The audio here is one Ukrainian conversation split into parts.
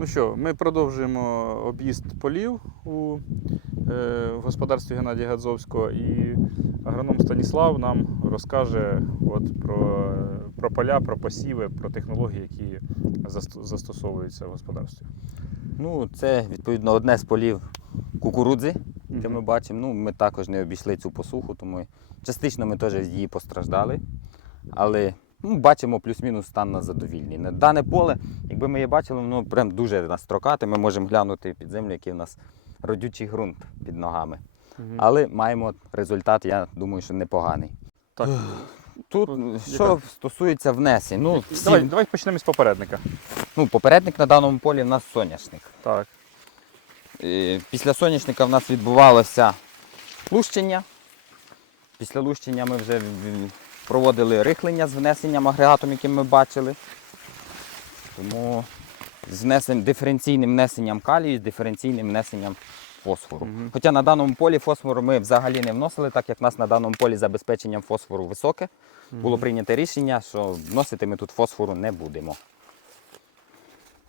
Ну що, ми продовжуємо об'їзд полів у е, господарстві Геннадія Гадзовського і агроном Станіслав нам розкаже от про, про поля, про посіви, про технології, які застосовуються в господарстві. Ну, це відповідно одне з полів кукурудзи, яке ми бачимо. Ну, ми також не обійшли цю посуху, тому частично ми теж її постраждали. Але ну, бачимо плюс-мінус стан на задовільний. Дане поле, якби ми її бачили, воно прям дуже настрокати. Ми можемо глянути під землю, який у нас родючий ґрунт під ногами. Мгм. Але маємо результат, я думаю, що непоганий. Так, Тут, Ну, що стосується внесень, ну, всі, давай, давай почнемо з попередника. ну, попередник на даному полі в нас соняшник. Так. Е, Після соняшника в нас відбувалося лущення. Після лущення ми вже в- проводили рихлення з внесенням агрегатом, яким ми бачили. Тому з внесен- диференційним внесенням калію, з диференційним внесенням фосфору. Мгм. Хоча на даному полі фосфору ми взагалі не вносили, так як в нас на даному полі забезпеченням фосфору високе. Було прийнято рішення, що вносити ми тут фосфору не будемо.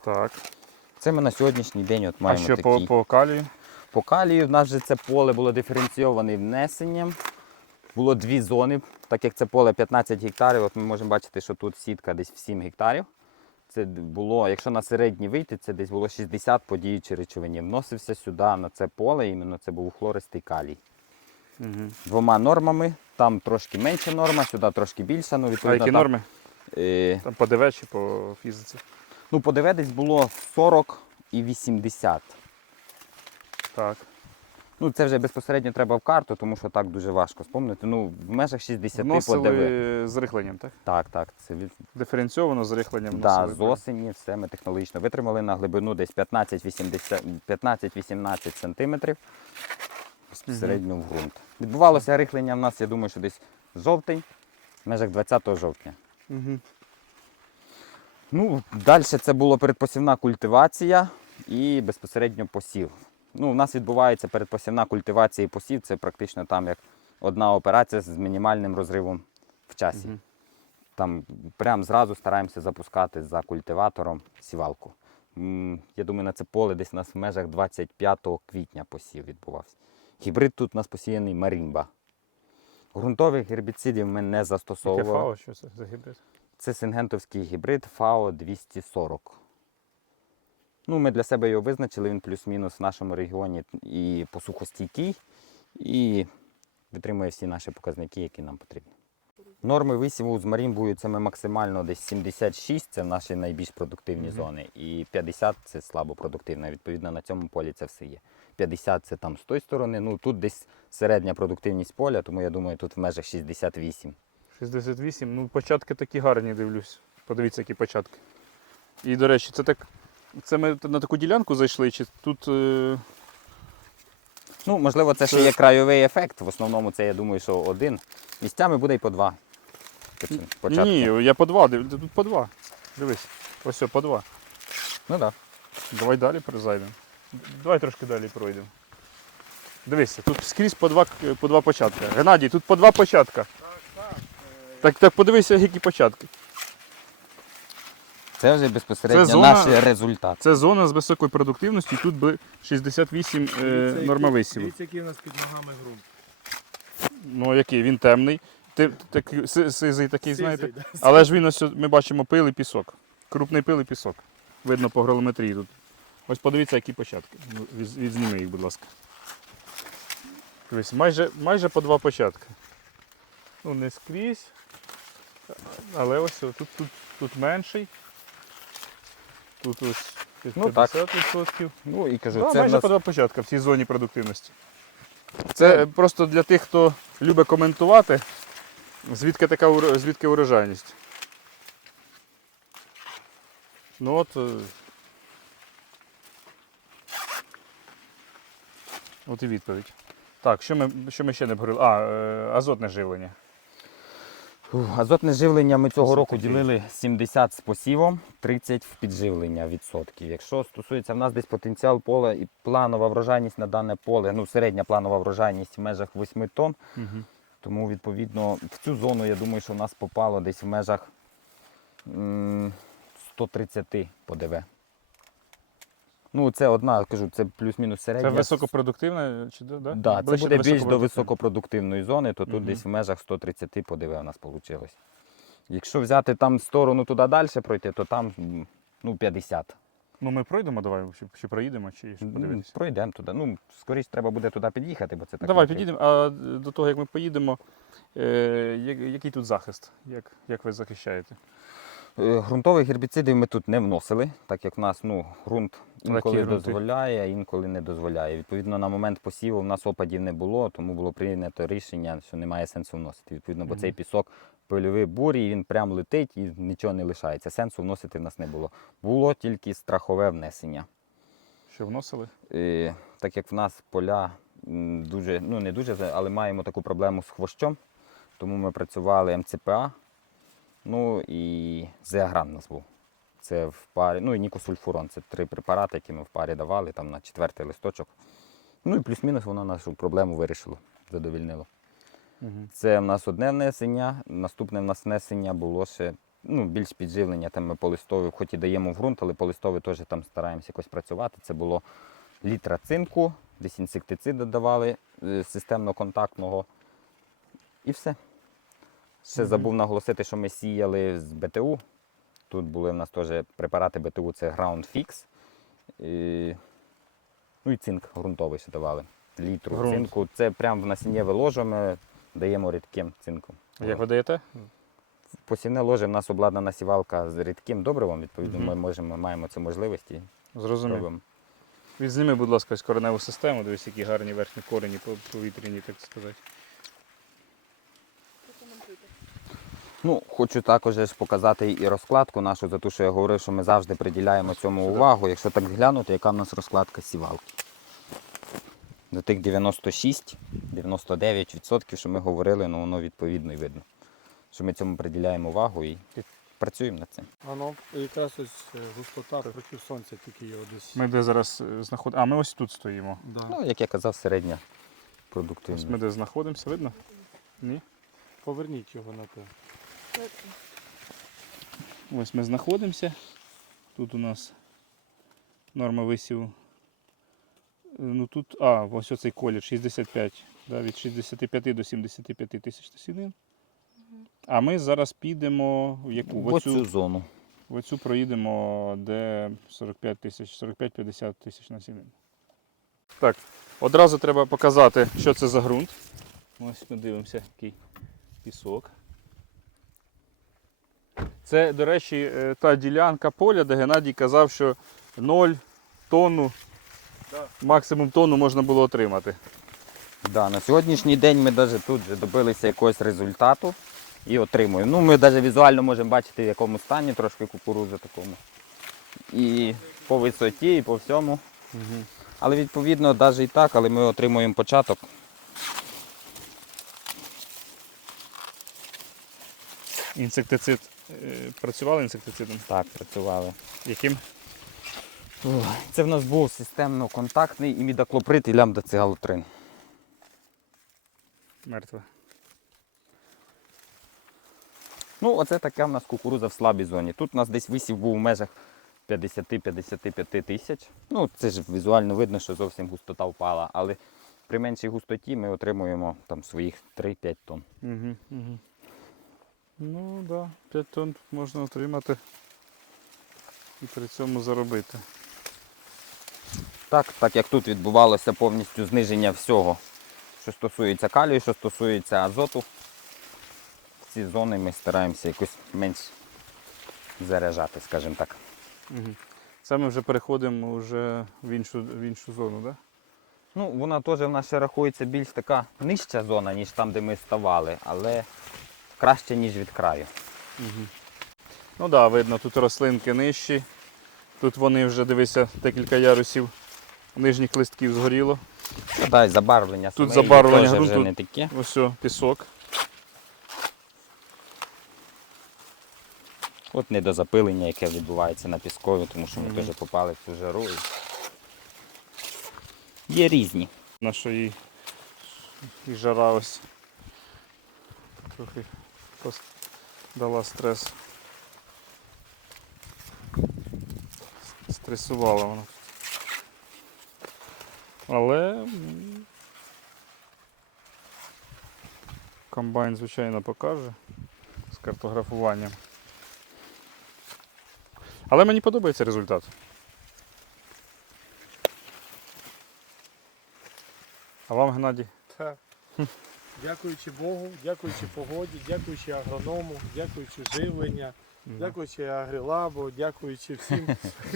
Так. Це ми на сьогоднішній день от А маємо що по, по калію? По калію в нас же це поле було диференційоване внесенням. Було дві зони, так як це поле 15 гектарів, от ми можемо бачити, що тут сітка десь в 7 гектарів. Це було, якщо на середній вийти, це десь було 60 по діючій речовині. Вносився сюди на це поле, іменно це був хлористий калій. Угу. Двома нормами. Там трошки менша норма, сюди трошки більша. Ну, А які там, норми? Е, Там по ДВ чи по фізиці? ну, по ДВ десь було 40 і 80. Так. Ну, це вже безпосередньо треба в карту, тому що так дуже важко спомнити. Ну, в межах 60 по ДВ. З рихленням, так? Так, так. Це від Диференційовано з рихленням да, вносили. з осені все ми технологічно витримали на глибину десь 15-80 15-18 сантиметрів безпосередньо в ґрунт. Відбувалося рихлення в нас, я думаю, що десь жовтень, в межах 20 жовтня. Угу. Ну, далі це була передпосівна культивація і безпосередньо посів. Ну, у нас відбувається передпосівна культивація і посів. Це практично там як одна операція з мінімальним розривом в часі. Мгм. Там прямо зразу стараємося запускати за культиватором сівалку. Я думаю, на це поле десь у нас в межах 25 квітня посів відбувався. Гібрид тут у нас посіяний Марімба. Ґрунтових гербіцидів ми не Яке застосовували. ФАО, що це за гібрид? Це сингентовський гібрид FAO 240. Ну, ми для себе його визначили, він плюс-мінус в нашому регіоні і посухостійкий, і витримує всі наші показники, які нам потрібні. Норми висіву з марімбою це ми максимально десь 76, це наші найбільш продуктивні Мгм. зони, і 50 це слабопродуктивна. Відповідно, на цьому полі це все є. 50 це там з тої сторони, ну тут десь середня продуктивність поля, тому я думаю, тут в межах 68. 68. Ну, початки такі гарні, дивлюсь. Подивіться, які початки. І, до речі, це так. Це ми на таку ділянку зайшли, чи тут. Е... Ну, можливо, це ще є краєвий ефект. В основному це я думаю, що один. Місцями буде і по два. Поч- Початки. Ні, я по два, тут по два. Дивись. Ось по два. Ну так. Давай далі перезайдемо. Давай трошки далі пройдемо. Дивися, тут скрізь по два, по два початка. Геннадій, тут по два початка. Так, так подивися, які початки. Це вже безпосередньо Це зона- наш результат. Це зона з високою продуктивністю, тут би 68 е, висіву. Дивіться, який у нас під ногами ґрунт. Ну який? Він темний. Ти, си- сизий такий, Сизий, знаєте. да. Але ж він ось ми бачимо пил і пісок. Крупний пил і пісок. Видно по гролометрії тут. Ось подивіться, які початки. Ну, Відзніми їх, будь ласка. Дивись, майже, майже по два початки. Ну, не скрізь. Але ось тут, тут, тут менший. Тут ось Ну, 50%. Ну і кажу, Да, це майже нас... по два початка в цій зоні продуктивності. Це просто для тих, хто любить коментувати, звідки така звідки урожайність. Ну от. е, От і відповідь. Так, що ми, що ми ще не говорили? А, е, азотне живлення. Азотне живлення ми цього року ділили 70 з посівом, 30 в підживлення відсотків. Якщо стосується в нас десь потенціал поля і планова врожайність на дане поле, ну середня планова врожайність в межах 8 тонн, Угу. тому відповідно в цю зону я думаю, що в нас попало десь в межах 130 по ДВ. Ну, це одна, кажу, це плюс-мінус Це середня. високопродуктивна чи да? Да, це буде до більш до високопродуктивної. зони, то тут Мгм. десь в межах 130 подиви у нас вийшло. Якщо взяти там сторону туди далі пройти, то там ну, 50. Ну ми пройдемо, давай, чи, чи проїдемо, чи подивитися. Пройдемо туди. Ну, скоріше треба буде туди під'їхати, бо це так. Давай підійдемо. А до того, як ми поїдемо, е, який тут захист? Як, як ви захищаєте? Е, Ґрунтових гербіцидів ми тут не вносили, так як в нас ну, ґрунт інколи дозволяє, а інколи не дозволяє. Відповідно, на момент посіву в нас опадів не було, тому було прийнято рішення, що немає сенсу вносити. Відповідно, бо Мгм. цей пісок польовий бурі, він прям летить і нічого не лишається. Сенсу вносити в нас не було. Було тільки страхове внесення. Що вносили? Е, так як в нас поля дуже, ну не дуже, але маємо таку проблему з хвощом, тому ми працювали МЦПА, ну і Зеагран у нас був. Це в парі, ну і Нікосульфурон. Це три препарати, які ми в парі давали там на четвертий листочок. Ну і плюс-мінус воно нашу проблему вирішило, задовільнило. Угу. Це в нас одне внесення. Наступне в нас внесення було ще ну, більш підживлення. Там ми по листові, хоч і даємо в ґрунт, але по листові теж там стараємося якось працювати. Це було літра цинку, десь інсектицид додавали е, системно-контактного. І все. Ще забув наголосити, що ми сіяли з БТУ. Тут були в нас теж препарати БТУ, це Ground Fix. І... Ну і цинк ґрунтовий ще давали. Літру Ґрунт. цинку. Це прямо в насіннєве ложе ми даємо рідким цинком. Як ви даєте? Посівне ложе в нас обладнана сівалка з рідким добривом, відповідно, Мгм. ми можемо, маємо цю можливість і Зрозумів. робимо. Відзніми, будь ласка, ось кореневу систему, дивись, які гарні верхні корені по- повітряні, так сказати. Ну, хочу також показати і розкладку нашу, за те, що я говорив, що ми завжди приділяємо цьому увагу. Якщо так глянути, яка в нас розкладка сівалки. До тих 96-99%, що ми говорили, ну воно відповідно і видно. Що ми цьому приділяємо увагу і працюємо над цим. Воно якраз ось е, густота проти сонця тільки його десь. Ми де зараз знаходимося. А, ми ось тут стоїмо. Да. Ну, як я казав, середня Ось ми де знаходимося, видно? Ні? Поверніть його на те. Ось ми знаходимося. Тут у нас норма висіву. Е, Ну тут, а, ось оцей колір 65. Да, від 65 до 75 тисяч насінин. А ми зараз підемо в яку? В оцю зону. в оцю проїдемо, де 45 тисяч, 45-50 тисяч насінин. Так, одразу треба показати, що це за ґрунт. Ось ми дивимося, який пісок. Це, до речі, е, та ділянка поля, де Геннадій казав, що 0 тонну, максимум тонну можна було отримати. Да, на сьогоднішній день ми навіть тут вже добилися якогось результату і отримуємо. Ну, ми навіть візуально можемо бачити, в якому стані трошки кукурузи такому. І по висоті, і по всьому. Але відповідно, навіть і так, але ми отримуємо початок. Інсектицид. Е, Працювали інсектицидом? Так, працювали. Яким? Це в нас був системно-контактний імідаклоприд і лямдацигалотрин. Мертве. Ну, оце така в нас кукуруза в слабій зоні. Тут у нас десь висів був в межах 50-55 тисяч. Ну, це ж візуально видно, що зовсім густота впала, але при меншій густоті ми отримуємо там своїх 3-5 тонн. Угу, угу. Ну так, да, 5 тонн можна отримати і при цьому заробити. Так, так як тут відбувалося повністю зниження всього, що стосується калію, що стосується азоту, ці зони ми стараємося якось менш заряджати, скажімо так. Угу. Це ми вже переходимо вже в іншу, в іншу зону, так? Да? Ну, вона теж в нас ще рахується більш така нижча зона, ніж там, де ми ставали, але краще, ніж від краю. Угу. Ну так, да, видно, тут рослинки нижчі. Тут вони вже, дивися, декілька ярусів нижніх листків згоріло. Та дай забарвлення. Тут самої забарвлення теж ґрунту. вже не таке. Ось о, пісок. От недозапилення, яке відбувається на піскові, тому що ми Мгм. теж попали в цю жару. і Є різні. На що і, і жара ось трохи дала стрес. Стресувала вона. Але комбайн, звичайно, покаже з картографуванням. Але мені подобається результат. А вам, Геннадій? Так. Дякуючи Богу, дякуючи погоді, дякуючи агроному, дякуючи живлення, дякуючи Агрилабу, дякуючи всім,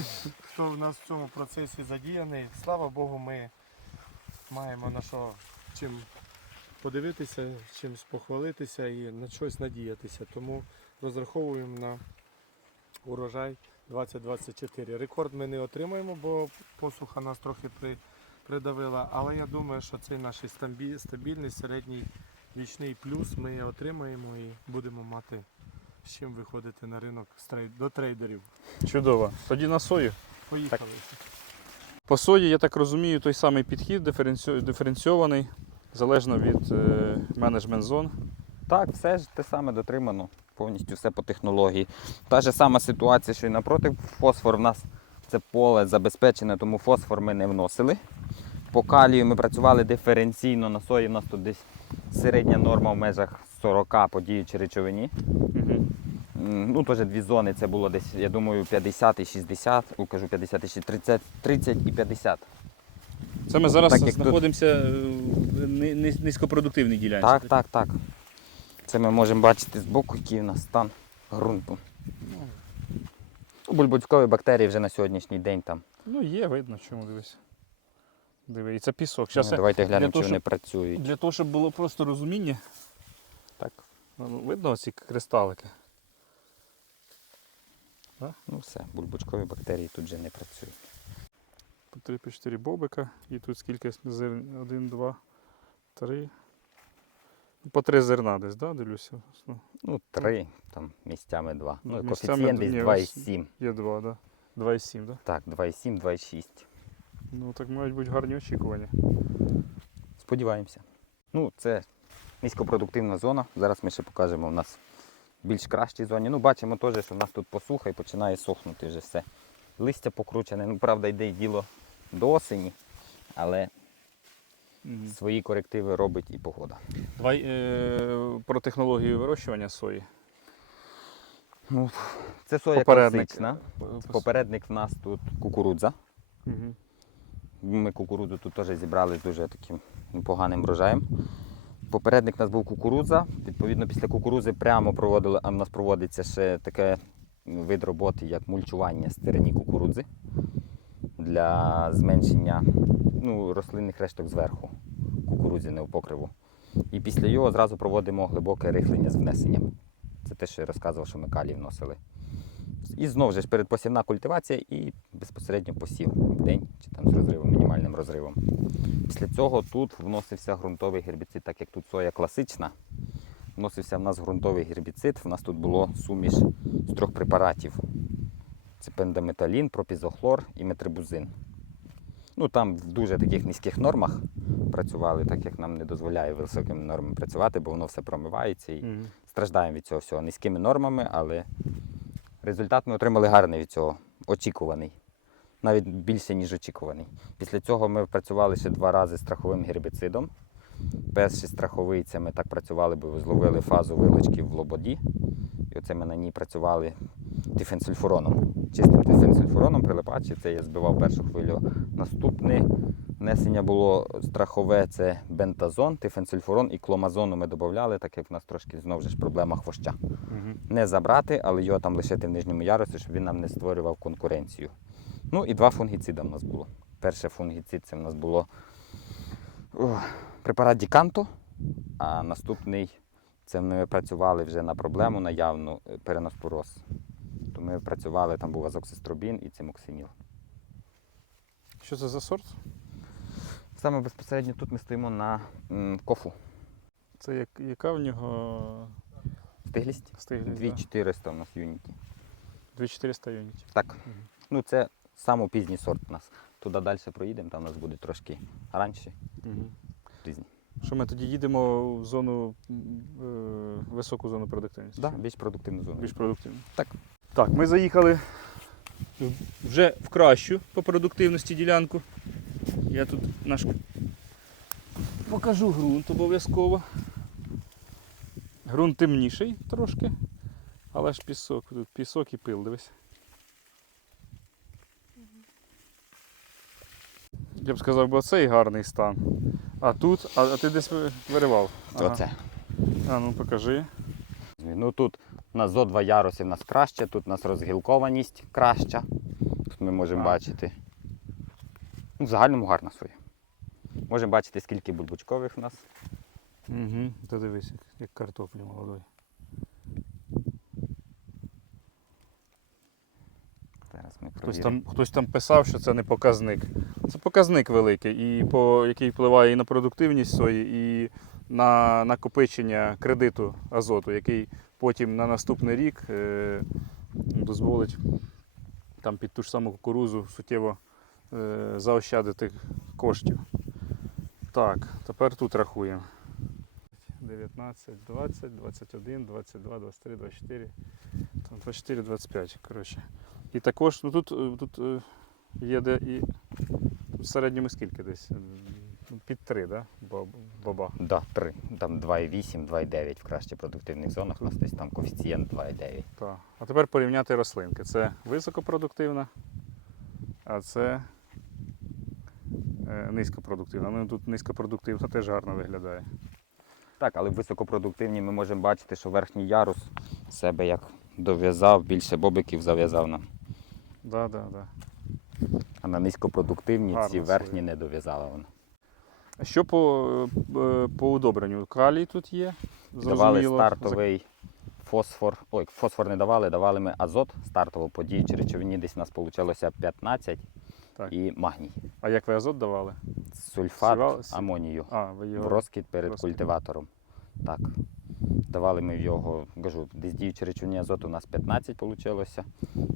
хто в нас в цьому процесі задіяний. Слава Богу, ми маємо на що чим подивитися, чим спохвалитися і на щось надіятися. Тому розраховуємо на урожай 2024. Рекорд ми не отримаємо, бо посуха нас трохи при, придавила. Але я думаю, що цей наш стабільний середній річний плюс ми отримаємо і будемо мати з чим виходити на ринок до трейдерів. Чудово. Тоді на сою. Поїхали. По сої, я так розумію, той самий підхід диференці- диференційований, залежно від е, менеджмент зон. Так, все ж те саме дотримано, повністю все по технології. Та ж сама ситуація, що і напроти. Фосфор в нас це поле забезпечене, тому фосфор ми не вносили. По калію ми працювали диференційно на сої. У нас тут десь середня норма в межах 40 по діючій речовині. Угу. Ну, теж дві зони, це було десь, я думаю, 50 і 60, ну, кажу 50 і 60, 30, 30 і 50. Це ми зараз Так, знаходимося е, в ни- ни- низькопродуктивній ділянці. Так, так, так. Це ми можемо бачити збоку, який у нас стан ґрунту. Ну, Бульбочкові бактерії вже на сьогоднішній день там. Ну, є, видно, чому дивись. Диви, і це пісок. Ну, Щас я- давайте глянемо, чи вони працюють. для того, щоб було просто розуміння, Так. ну, видно ці кристалики. Ну все, бульбочкові бактерії тут вже не працюють. По 3 по 4 бобика. І тут скільки зерн? 1, 2, 3. По 3 зерна десь, да, дивлюся? Ну, Ну, три, там місцями два. Ну, Ну, місцями коефіцієнт десь 2,7. Є 2, да? 2,7, да? Так, 2,7, 2,6. Ну так мають бути гарні очікування. Сподіваємося. Ну, це низькопродуктивна зона. Зараз ми ще покажемо в нас більш кращій зоні. Ну, бачимо теж, що в нас тут посуха і починає сохнути вже все. Листя покручене. Ну, правда, йде й діло до осені, але свої корективи робить і погода. Давай е, про технологію вирощування сої. Ну, це соя Попередник. класична. Попередник в нас тут кукурудза. Угу. Ми кукурудзу тут теж зібрали з дуже таким поганим врожаєм. Попередник у нас був кукурудза. Відповідно, після кукурудзи прямо проводили, а в нас проводиться ще таке вид роботи, як мульчування стерні кукурудзи для зменшення ну, рослинних решток зверху кукурудзяного покриву. І після його одразу проводимо глибоке рихлення з внесенням. Це те, що я розказував, що ми калій вносили. І знову ж передпосівна культивація і безпосередньо посів в день чи там з розривом, мінімальним розривом. Після цього тут вносився ґрунтовий гербіцид, так як тут соя класична. Вносився в нас ґрунтовий гербіцид. В нас тут було суміш з трьох препаратів: це пендаметалін, пропізохлор і метрибузин. Ну там в дуже таких низьких нормах працювали, так як нам не дозволяє високими нормами працювати, бо воно все промивається і Угу. страждаємо від цього всього низькими нормами, але результат ми отримали гарний від цього, очікуваний. Навіть більше, ніж очікуваний. Після цього ми працювали ще два рази страховим гербіцидом. Перший страховий це ми так працювали, бо зловили фазу вилочки в лободі. І оце ми на ній працювали тифенсульфуроном. Чистим тифенсульфуроном прилипачі, це я збивав першу хвилю. Наступне внесення було страхове це бентазон, тифенсульфурон і кломазону ми додавали, так як в нас трошки знову ж проблема хвоща. Угу. Не забрати, але його там лишити в нижньому ярусі, щоб він нам не створював конкуренцію. Ну і два фунгіцида в нас було. Перший фунгіцид це в нас було ох, препарат Діканто, а наступний це ми працювали вже на проблему наявну е, переноспороз. То ми працювали, там був азоксистробін і цимоксиніл. Що це за сорт? Саме безпосередньо тут ми стоїмо на кофу. Це як, яка в нього Стиглість. стиглість? 2400 у нас юніті. 2400 юнітів. Так. Мгм. Ну це пізній сорт у нас. Туди далі проїдемо, там у нас буде трошки раніше. Угу. Різні. Що ми тоді їдемо в зону е, високу зону продуктивності? Да, більш продуктивну зону. Більш продуктивну. Так. Так, ми заїхали вже в кращу по продуктивності ділянку. Я тут наш покажу ґрунт обов'язково. Ґрунт темніший трошки, але ж пісок. Тут пісок і пил, дивись. Я б сказав, бо цей гарний стан. А тут, а, а ти десь ви- виривав. Оце. А ну покажи. Ну тут у нас зо два яруси в нас краще, тут у нас розгілкованість краща. Тут ми можемо А. бачити. Ну, в загальному гарна соя. Можемо бачити, скільки бульбочкових у нас. Угу. Та дивись, як, як картоплі молодої. Зараз ми Хтось там, хтось там писав, що це не показник. Це показник великий, і по, який впливає і на продуктивність сої, і на накопичення кредиту азоту, який потім на наступний рік е, дозволить там під ту ж саму кукурузу суттєво заощадити коштів. Так, тепер тут рахуємо. 19, 20, 21, 22, 23, 24, там 24, 25, коротше. І також, ну тут, е, тут е, є де і в середньому скільки десь? Е, ну, Під 3, да? Боба. Да, 3. Там 2,8, 2,9 в краще продуктивних зонах. У нас десь там коефіцієнт 2,9. Так. А тепер порівняти рослинки. Це високопродуктивна, а це е, низькопродуктивна. Ну тут низькопродуктивна теж гарно виглядає. Так, але в високопродуктивній ми можемо бачити, що верхній ярус себе як дов'язав, більше бобиків зав'язав нам. Да, да, да. А на низькопродуктивній Гарно ці верхні не дов'язала вона. А Що по, е, по удобренню? Калій тут є. Давали стартовий фосфор. Ой, фосфор не давали, давали ми азот стартово по діючій речовині, десь у нас вийшло 15 Так. і магній. А як ви азот давали? Сульфат Сівали- амонію А, ви його. в розкид перед розкид. культиватором. Так. Давали ми в його, кажу, десь діючій речовині азоту у нас 15 вийшло.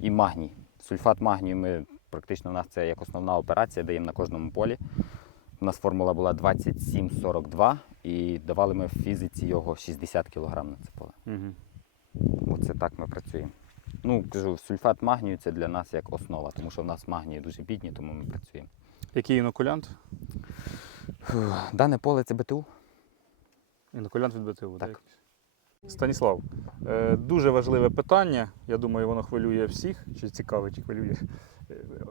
І магній. Сульфат магнію ми практично у нас це як основна операція, даємо на кожному полі. У нас формула була 27,42 і давали ми в фізиці його 60 кг на це поле. Угу. Оце так ми працюємо. Ну, кажу, сульфат магнію це для нас як основа, тому що в нас магнії дуже бідні, тому ми працюємо. Який інокулянт? Дане поле це БТУ. Інокулянт від БТУ. Так. так? Станіслав, е, дуже важливе питання. Я думаю, воно хвилює всіх, чи цікавить, чи хвилює.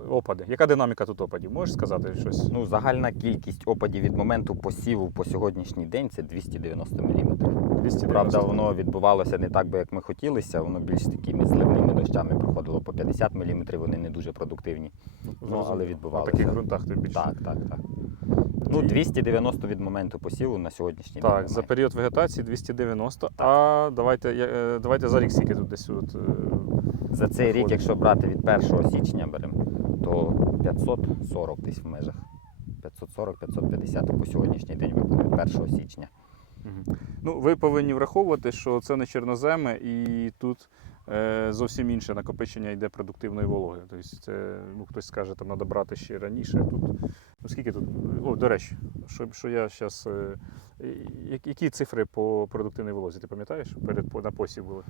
Опади. Яка динаміка тут опадів? Можеш сказати щось? Ну, загальна кількість опадів від моменту посіву по сьогоднішній день це 290 мм. 290. Правда, воно відбувалося не так, би як ми хотілося. Воно більш такими зливними дощами проходило по 50 мм, вони не дуже продуктивні. Зрозуміло. але На відбувалося. таких ґрунтах тим більше. Так, так, так. Ну, 290 від моменту посіву на сьогоднішній день. Так, за період вегетації 290. А давайте, е, давайте за рік скільки тут десь. От, е, За цей рік, якщо брати від 1 січня беремо, то 540 десь в межах. 540-550 по сьогоднішній день виходить 1 січня. Ну, ви повинні враховувати, що це не чорноземи, і тут е, зовсім інше накопичення йде продуктивної вологи. Тобто це, ну, хтось скаже, там треба брати ще раніше. Тут, скільки тут? О, до речі, що, що я зараз. Е, які цифри по продуктивній волозі? Ти пам'ятаєш? Перед на посів були?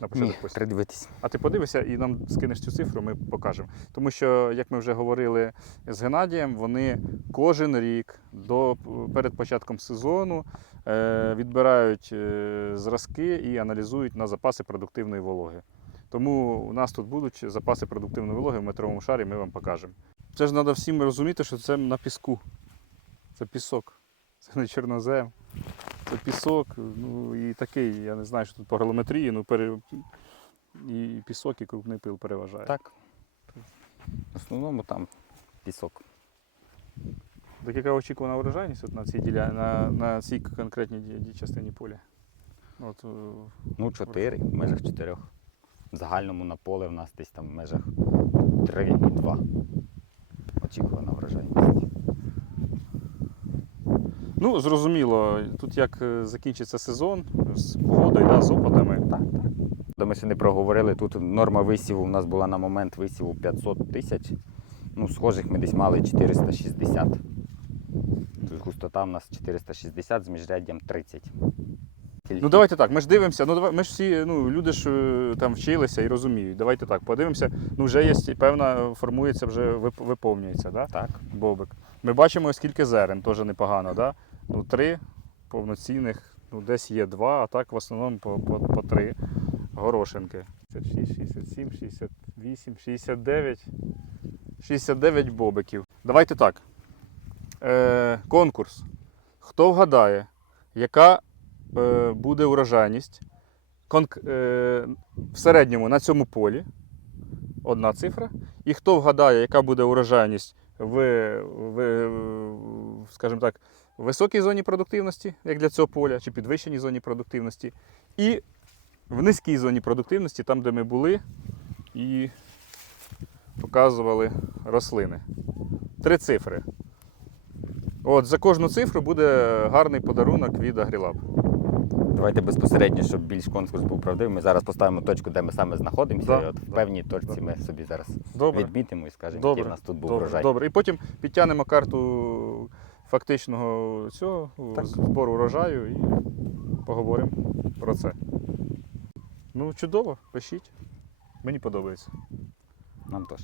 На початок Ні, посіву? придивитись. А ти подивишся і нам скинеш цю цифру, ми покажемо. Тому що, як ми вже говорили з Геннадієм, вони кожен рік до, перед початком сезону е, відбирають е, зразки і аналізують на запаси продуктивної вологи. Тому у нас тут будуть запаси продуктивної вологи в метровому шарі, ми вам покажемо. Це ж треба всім розуміти, що це на піску. Це пісок. Це не чорнозем. Це пісок, ну і такий, я не знаю, що тут по галометрії, ну пере... і пісок, і крупний пил переважає. Так. В основному там пісок. Так яка очікувана урожайність от на цій діля... на, на цій конкретній ді- частині поля? От, е, Ну, 4, в межах 4. В загальному на поле в нас десь там в межах 3 і 2. Очікувана врожайність. Ну, зрозуміло, тут як е, закінчиться сезон з погодою, да, з опадами. Так, так. Ми ще не проговорили, тут норма висіву у нас була на момент висіву 500 тисяч. Ну, схожих ми десь мали 460. Тут густота у нас 460 з міжряддям 30. Тільки. Ну давайте так, ми ж дивимося, ну давай, ми ж всі, ну люди ж е, там вчилися і розуміють. Давайте так, подивимося. Ну вже є певна, формується, вже виповнюється, да? Так. бобик. Ми бачимо, скільки зерен, теж непогано, да? Ну, три повноцінних, ну десь є два, а так в основному по, по, по три горошинки. 66, 67, 68, 69. 69 бобиків. Давайте так. Е, конкурс. Хто вгадає, яка буде урожайність е, в середньому на цьому полі? Одна цифра. І хто вгадає, яка буде урожайність в, в, скажімо так, високій зоні продуктивності, як для цього поля, чи підвищеній зоні продуктивності, і в низькій зоні продуктивності, там, де ми були і показували рослини. Три цифри. От, за кожну цифру буде гарний подарунок від Агрілаб. Давайте безпосередньо, щоб більш конкурс був правдивий. Ми зараз поставимо точку, де ми саме знаходимося. Да, і от в певній точці ми собі зараз Добре. відмітимо і скажемо, Добре, який в нас тут був Добре, врожай. добре. І потім підтягнемо карту фактичного цього Так. збору урожаю і поговоримо про це. Ну, чудово, пишіть. Мені подобається. Нам теж.